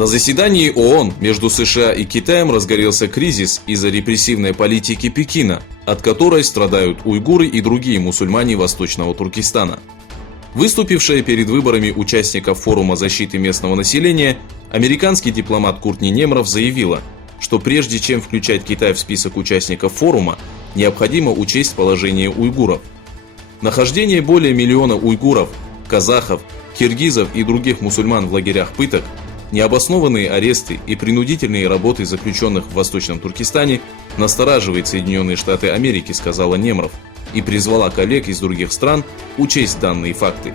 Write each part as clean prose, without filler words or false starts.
На заседании ООН между США и Китаем разгорелся кризис из-за репрессивной политики Пекина, от которой страдают уйгуры и другие мусульмане Восточного Туркестана. Выступившая перед выборами участников форума защиты местного населения, американский дипломат Куртни Немров заявила, что прежде чем включать Китай в список участников форума, необходимо учесть положение уйгуров. Нахождение более миллиона уйгуров, казахов, киргизов и других мусульман в лагерях пыток, необоснованные аресты и принудительные работы заключенных в Восточном Туркестане настораживает Соединенные Штаты Америки, сказала Немров, и призвала коллег из других стран учесть данные факты.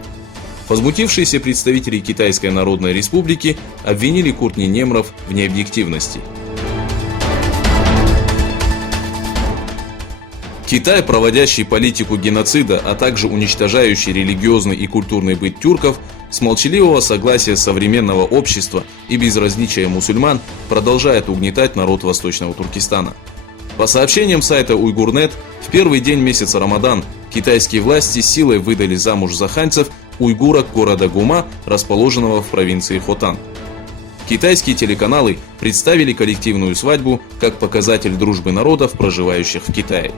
Возмутившиеся представители Китайской Народной Республики обвинили Куртни Немров в необъективности. Китай, проводящий политику геноцида, а также уничтожающий религиозный и культурный быт тюрков, с молчаливого согласия современного общества и безразличия мусульман продолжает угнетать народ Восточного Туркестана. По сообщениям сайта Уйгурнет, в первый день месяца Рамадан китайские власти силой выдали замуж за ханьцев уйгурок города Гума, расположенного в провинции Хотан. Китайские телеканалы представили коллективную свадьбу как показатель дружбы народов, проживающих в Китае.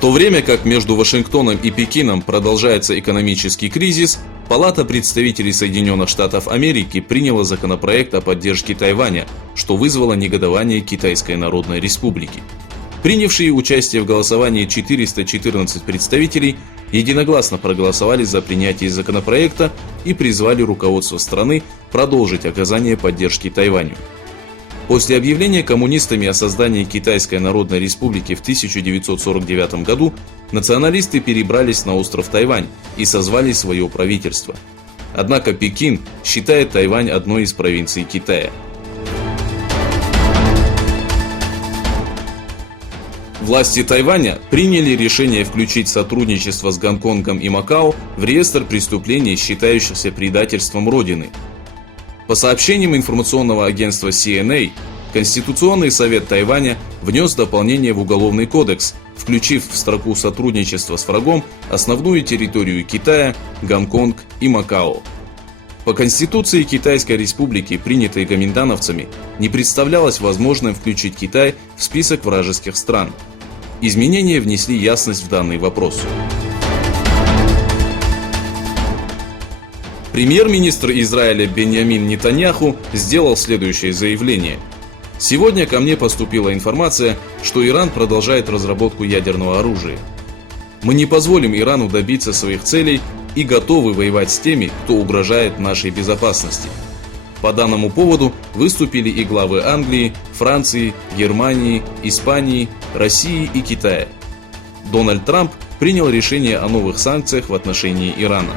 В то время как между Вашингтоном и Пекином продолжается экономический кризис, Палата представителей Соединенных Штатов Америки приняла законопроект о поддержке Тайваня, что вызвало негодование Китайской Народной Республики. Принявшие участие в голосовании 414 представителей единогласно проголосовали за принятие законопроекта и призвали руководство страны продолжить оказание поддержки Тайваню. После объявления коммунистами о создании Китайской Народной Республики в 1949 году националисты перебрались на остров Тайвань и созвали свое правительство. Однако Пекин считает Тайвань одной из провинций Китая. Власти Тайваня приняли решение включить сотрудничество с Гонконгом и Макао в реестр преступлений, считающихся предательством Родины. По сообщениям информационного агентства CNA, Конституционный совет Тайваня внес дополнение в Уголовный кодекс, включив в строку сотрудничества с врагом основную территорию Китая, Гонконг и Макао. По Конституции Китайской Республики, принятой гоминдановцами, не представлялось возможным включить Китай в список вражеских стран. Изменения внесли ясность в данный вопрос. Премьер-министр Израиля Беньямин Нетаньяху сделал следующее заявление. «Сегодня ко мне поступила информация, что Иран продолжает разработку ядерного оружия. Мы не позволим Ирану добиться своих целей и готовы воевать с теми, кто угрожает нашей безопасности». По данному поводу выступили и главы Англии, Франции, Германии, Испании, России и Китая. Дональд Трамп принял решение о новых санкциях в отношении Ирана.